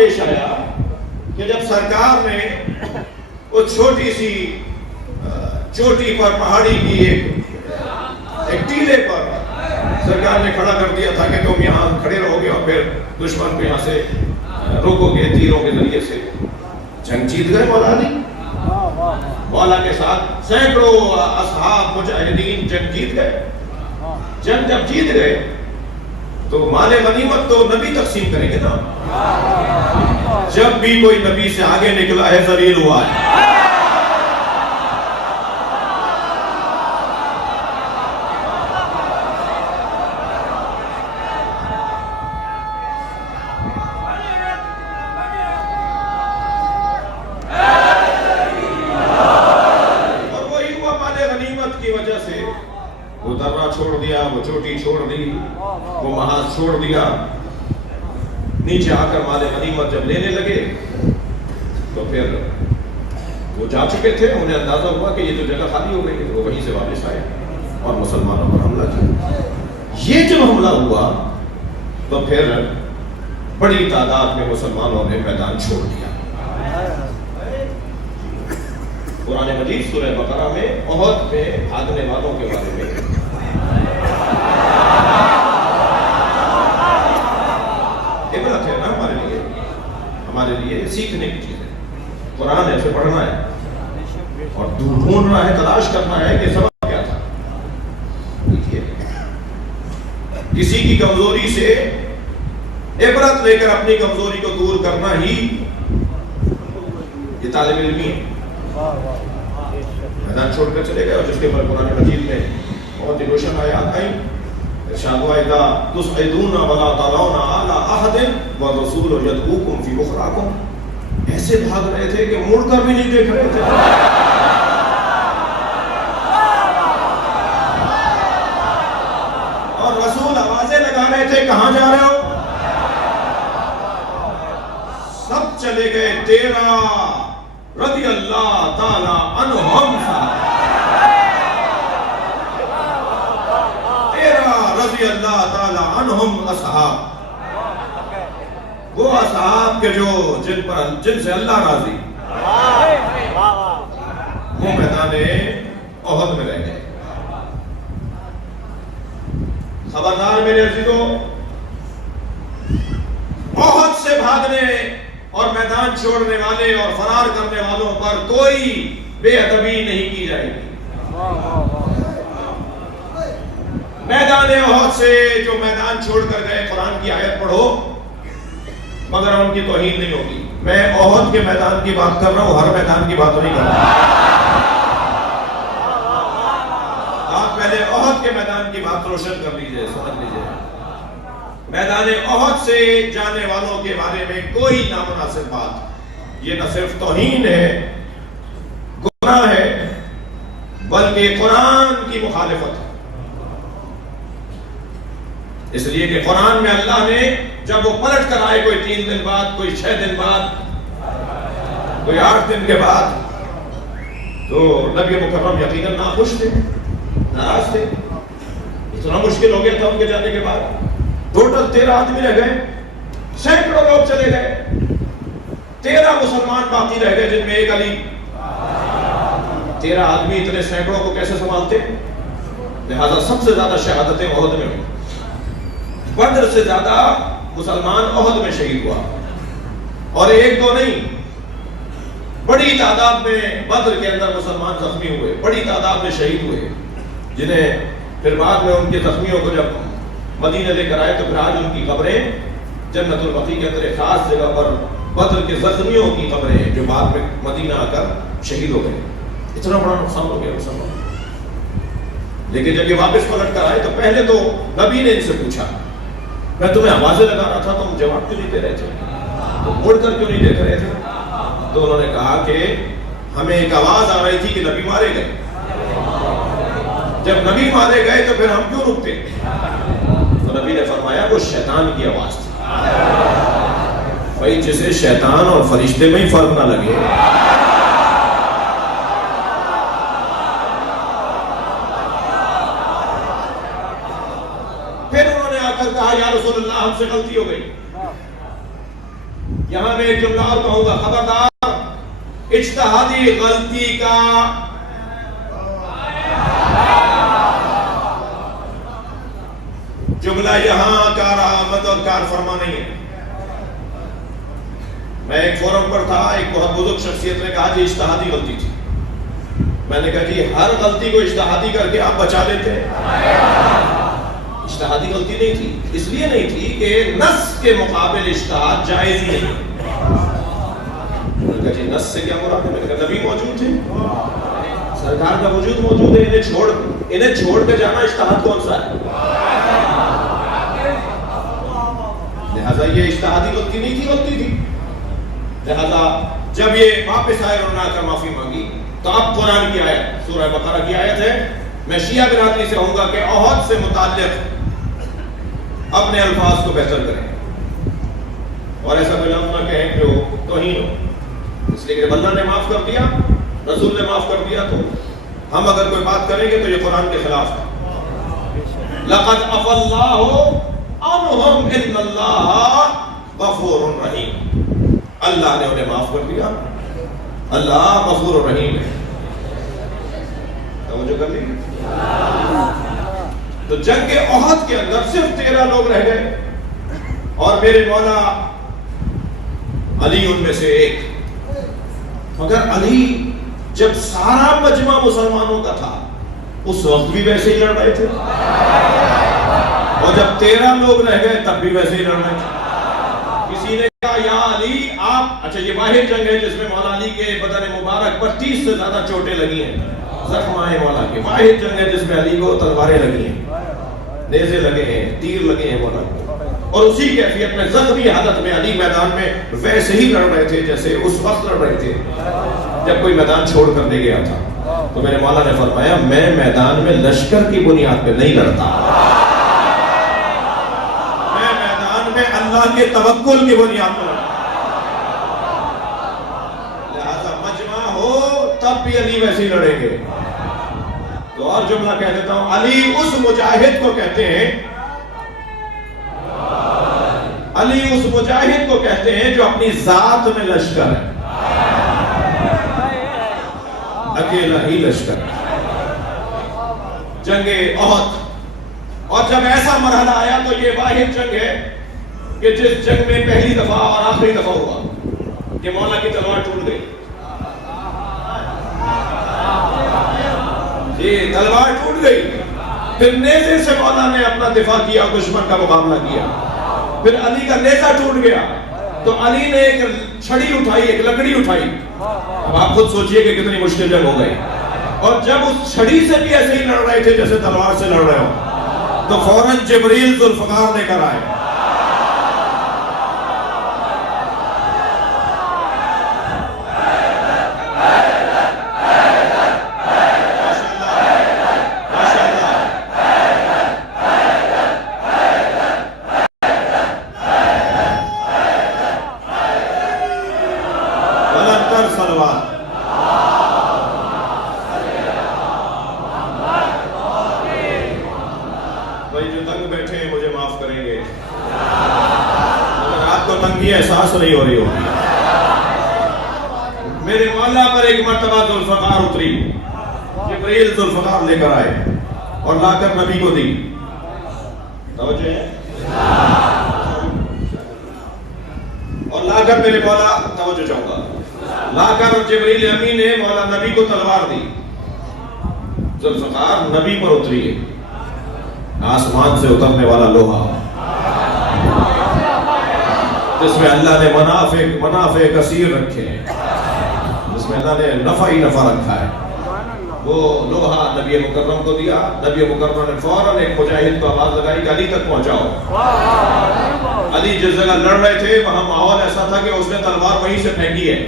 پیش آیا کہ جب سرکار نے وہ چھوٹی سی چوٹی پر پہاڑی کی ایک ٹیلے پر سرکار نے کھڑا کر دیا تھا کہ تم یہاں کھڑے رہو گے اور پھر دشمن کو یہاں سے روکو گے تیروں کے ذریعے سے. جنگ جیت گئے مولا علی. مولا کے ساتھ سینکڑوں اصحاب مجاہدین جنگ جیت گئے. جنگ جب جیت گئے تو مال غنیمت تو نبی تقسیم کریں گے نا. جب بھی کوئی نبی سے آگے نکلا ہے ذلیل ہوا ہے. وہ درہ چھوڑ دیا, وہ چوٹی چھوڑ دی, وہ محاذ چھوڑ دیا. نیچے آ کر مال غنیمت جب لینے لگے تو پھر وہ جا چکے تھے. انہیں اندازہ ہوا کہ یہ تو جگہ خالی ہو گئی ہے. وہ وہیں سے واپس آئے اور مسلمانوں پر حملہ کیا. یہ جب حملہ ہوا تو پھر بڑی تعداد میں مسلمانوں نے میدان چھوڑ دیا. قرآن مجید سورہ بقرہ میں احد میں بھاگنے والوں کے بارے میں عبرت ہے نا ہمارے لیے سیکھنے کی چیز ہے. قرآن ایسے پڑھنا ہے اور ڈھونڈنا ہے, تلاش کرنا ہے کہ سبب کیا تھا. کسی کی کمزوری سے عبرت لے کر اپنی کمزوری کو دور کرنا ہی یہ طالب علمی ہے. میدان چھوڑ کر چلے گئے اور جس کے اوپر قرآن مجید میں بہت ہی روشن آیات آئیں. ارشاد ہوا اذا تصعدون ولا ترون على احد والرسول يدعوكم في اخراكم. ایسے بھاگ رہے تھے کہ مڑ کر بھی نہیں دیکھ رہے تھے. اور رسول آوازیں لگا رہے تھے کہاں جا رہے ہو. سب چلے گئے. تیرا رضی اللہ تعالی عنہم, تیرا رضی اللہ تعالی عنہم اصحاب, وہ اصحاب کے جو جن سے اللہ راضی, وہ میدان احد میں رہ گئے. خبردار میرے عزیزو, احد سے بھاگنے اور میدان چھوڑنے والے اور فرار کرنے والوں پر کوئی بے ادبی نہیں کی جائے گی. میدان احد سے جو میدان چھوڑ کر گئے, قرآن کی آیت پڑھو مگر ان کی توہین نہیں ہوگی. میں احد کے میدان کی بات کر رہا ہوں, ہر میدان کی بات نہیں کر رہا. آپ پہلے احد کے میدان کی بات روشن کر لیجئے, سمجھ لیجئے. میدان احد سے جانے والوں کے بارے میں کوئی نامناسب بات, یہ نہ صرف توہین ہے, گناہ ہے, بلکہ قرآن کی مخالفت ہے. اس لیے کہ قرآن میں اللہ نے جب وہ پلٹ کر آئے, کوئی 3 دن بعد, کوئی 6 دن بعد, کوئی 8 دن کے بعد, تو نبی مکرم یقیناً ناخوش تھے, ناراض تھے. اتنا مشکل ہو گیا تھا ان کے جانے کے بعد. ٹوٹل 13 آدمی رہ گئے, سینکڑوں لوگ چلے گئے, 13 مسلمان باقی رہ گئے جن میں ایک علی. 13 آدمی اتنے سینکڑوں کو کیسے سنبھالتے؟ لہذا سب سے زیادہ شہادتیں احد میں ہوئی. بدر سے زیادہ مسلمان احد میں شہید ہوا, اور ایک دو نہیں, بڑی تعداد میں بدر کے اندر مسلمان زخمی ہوئے, بڑی تعداد میں شہید ہوئے, جنہیں پھر بعد میں ان کے زخمیوں کو جب مدینہ لے کر آئے تو پھر آج ان کی قبریں جنت البقیع کے اندر ایک خاص جگہ پر بدر کے زخمیوں کی قبریں ہیں جو بعد میں مدینہ آ کر شہید ہو گئے. اتنا بڑا نقصان ہو گیا مسلمان. لیکن جب یہ واپس پلٹ کر آئے تو پہلے تو نبی نے ان سے پوچھا, میں تمہیں آوازیں لگا رہا تھا, تم جواب کیوں نہیں دے رہے تھے, تم مڑ کر کیوں نہیں دیکھ رہے تھے؟ تو انہوں نے کہا کہ ہمیں ایک آواز آ رہی تھی کہ نبی مارے گئے. جب نبی مارے گئے تو پھر ہم کیوں رکتے؟ تو نبی نے فرمایا وہ شیطان کی آواز تھی. بھائی جسے شیطان اور فرشتے میں ہی فرق نہ لگے, پھر انہوں نے آ کر کہا یا رسول اللہ ہم سے غلطی ہو گئی. یہاں میں ایک جملہ اور کہوں گا، خبردار اجتہادی غلطی کا جملہ یہاں کار آمد اور کار فرما نہیں ہے۔ میں ایک فورم پر تھا، ایک بہت بزرگ شخصیت نے کہا جی اجتہادی غلطی تھی۔ میں نے کہا جی ہر غلطی کو اجتہادی کر کے آپ بچا لیتے ہیں؟ اجتہادی غلطی نہیں تھی، اس لیے نہیں تھی کہ نص کے مقابل اجتہاد جائز ہی نہیں۔ میں نے کہا جی نص سے کیا مراد ہے؟ میں نے کہا نبی موجود تھے، سرکار کا وجود موجود ہے، انہیں چھوڑ کے جانا اجتہاد کون سا ہے؟ لہذا یہ اجتہادی غلطی نہیں تھی، غلطی تھی۔ لہذا جب یہ واپس آئے اور نہ کر معافی مانگی تو اب قرآن کی آیت، سورہ بقرہ کی آیت ہے۔ میں شیعہ برادری سے کہوں گا کہ احد سے متعلق اپنے الفاظ کو بہتر کریں اور ایسا کوئی لفظ نہ کہیں جو توہین ہو، اس لیے کہ جب اللہ نے معاف کر دیا، رسول نے معاف کر دیا، تو ہم اگر کوئی بات کریں گے تو یہ قرآن کے خلاف ہے۔ لقد عفا اللہ عنہم ان اللہ غفور رحیم، اللہ نے انہیں معاف کر دیا، اللہ غفور رحیم ہے۔ توجہ کر لی؟ تو جنگ احد کے اندر صرف 13 لوگ رہ گئے اور میرے مولا علی ان میں سے ایک۔ مگر علی جب سارا مجمع مسلمانوں کا تھا اس وقت بھی ویسے ہی لڑ رہے تھے، اور جب 13 لوگ رہ گئے تب بھی ویسے ہی لڑ رہے تھے۔ کسی نے کہا یا علی آپ، اچھا یہ واحد جنگ ہے جس میں مولا علی کے بدن مبارک پر 30 سے زیادہ چوٹیں لگی ہیں، زخم آئے مولا کے، واحد جنگ ہے جس میں علی کو تلواریں لگی ہیں، نیزے لگے ہیں، تیر لگے ہیں مولا کو، اور اسی کیفیت میں زخمی حالت میں علی میدان میں ویسے ہی لڑ رہے تھے جیسے اس وقت لڑ رہے تھے جب کوئی میدان چھوڑ کر لے گیا تھا۔ تو میرے مولا نے فرمایا میں میدان میں لشکر کی بنیاد پہ نہیں لڑتا، میں میدان میں اللہ کے توکل کی بنیاد پر لڑتا۔ لہذا مجمع ہو تب بھی علی ویسے ہی لڑیں گے۔ تو اور جملہ کہہ دیتا ہوں، علی اس مجاہد کو کہتے ہیں، علی اس مجاہد کو کہتے ہیں جو اپنی ذات میں لشکر ہے، اکیلا ہی لشکر ہے۔ جنگ احد، اور جب ایسا مرحلہ آیا تو یہ واحد جنگ ہے کہ جس جنگ میں پہلی دفعہ اور آخری دفعہ ہوا کہ مولا کی تلوار ٹوٹ گئی، یہ تلوار ٹوٹ گئی، پھر نیزے سے مولا نے اپنا دفاع کیا، دشمن کا مقابلہ کیا، پھر علی کا نیزہ ٹوٹ گیا تو علی نے ایک چھڑی اٹھائی، ایک لکڑی اٹھائی۔ اب آپ خود سوچئے کہ کتنی مشکل جنگ ہو گئی، اور جب اس چھڑی سے بھی ایسے ہی لڑ رہے تھے جیسے تلوار سے لڑ رہے ہو تو فوراً جبریل ذوالفقار لے کر آئے۔ احساس نہیں ہو رہی ہوگی، میرے مولا پر ایک مرتبہ ذوالفقار اتری، جبریل ذوالفقار لے کر آئے اور لا کر نبی کو دی۔ توجہ ہے؟ اور لا کر میرے مولا، توجہ چاہوں گا، لا کر جبریل امین نے مولا نبی کو تلوار دی۔ ذوالفقار نبی پر اتری ہے، آسمان سے اترنے والا لوہا جس میں اللہ نے منافع کثیر رکھے ہیں، جس میں اللہ نے نفع ہی نفع رکھا ہے، وہ لوہا نبی مکرم کو دیا۔ نبی مکرم نے فوراً ایک مجاہد کو آواز لگائی کہ علی تک پہنچاؤ۔ علی جس جگہ لڑ رہے تھے وہاں ماحول ایسا تھا کہ اس نے تلوار وہیں سے پھینکی ہے۔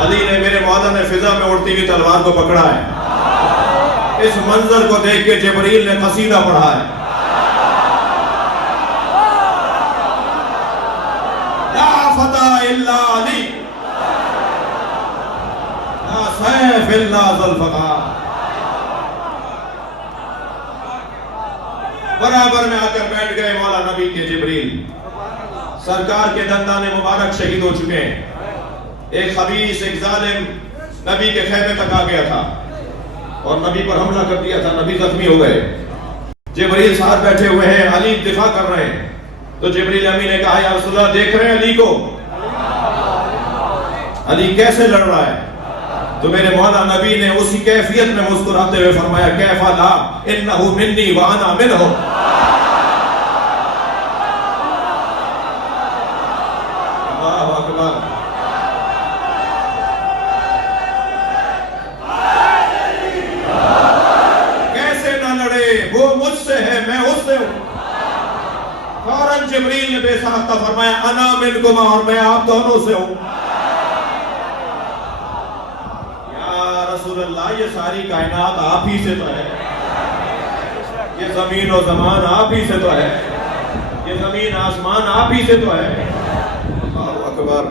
علی نے، میرے مولا نے فضا میں اڑتی ہوئی تلوار کو پکڑا ہے۔ اس منظر کو دیکھ کے جبریل نے قصیدہ پڑھا ہے، الا علی لا سیف الا ذوالفقار۔ برابر میں آ کر بیٹھ گئے مولا نبی کے جبریل سرکار کے دندان مبارک شہید ہو چکے ہیں. ایک خبیث، ایک ظالم نبی کے خیمے تک آ گیا تھا اور نبی پر حملہ کر دیا تھا. نبی زخمی ہو گئے. جبریل ساتھ بیٹھے ہوئے ہیں، علی دفاع کر رہے ہیں. تو جبریل امی نے کہا یا رسول اللہ دیکھ رہے ہیں علی کو، علی کیسے لڑ رہا ہے؟ تو میرے مولا نبی نے اسی کیفیت میں مسکراتے ہوئے فرمایا کیف لا انہ منی وانا منہ. اللہ اکبر. کیسے نہ لڑے، وہ مجھ سے ہے میں اس سے ہوں. فوراً جبریل نے بے ساختہ فرمایا انا منکما، اور میں آپ دونوں سے ہوں. یا رسول اللہ یہ ساری کائنات آپ ہی سے تو ہے، یہ زمین و زمان آپ ہی سے تو ہے، یہ زمین آسمان آپ ہی سے تو ہے. اللہ اکبر.